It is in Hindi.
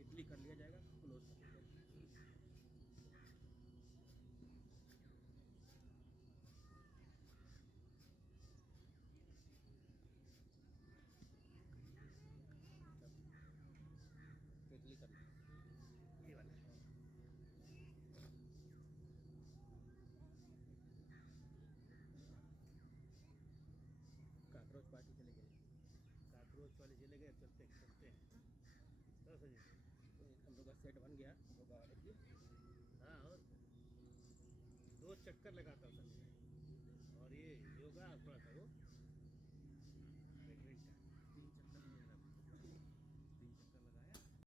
तितली कर लिया जाएगा, क्लोज कर लिया जाएगा। तितली कर लिया ये वाला काकरोच पार्टी चले गए, काकरोच वाले चले गए। चलते चलते हैं 10 बजे हम लोग का सेट बन गया होगा। हाँ, और 2 चक्कर लगाता हूँ संजय।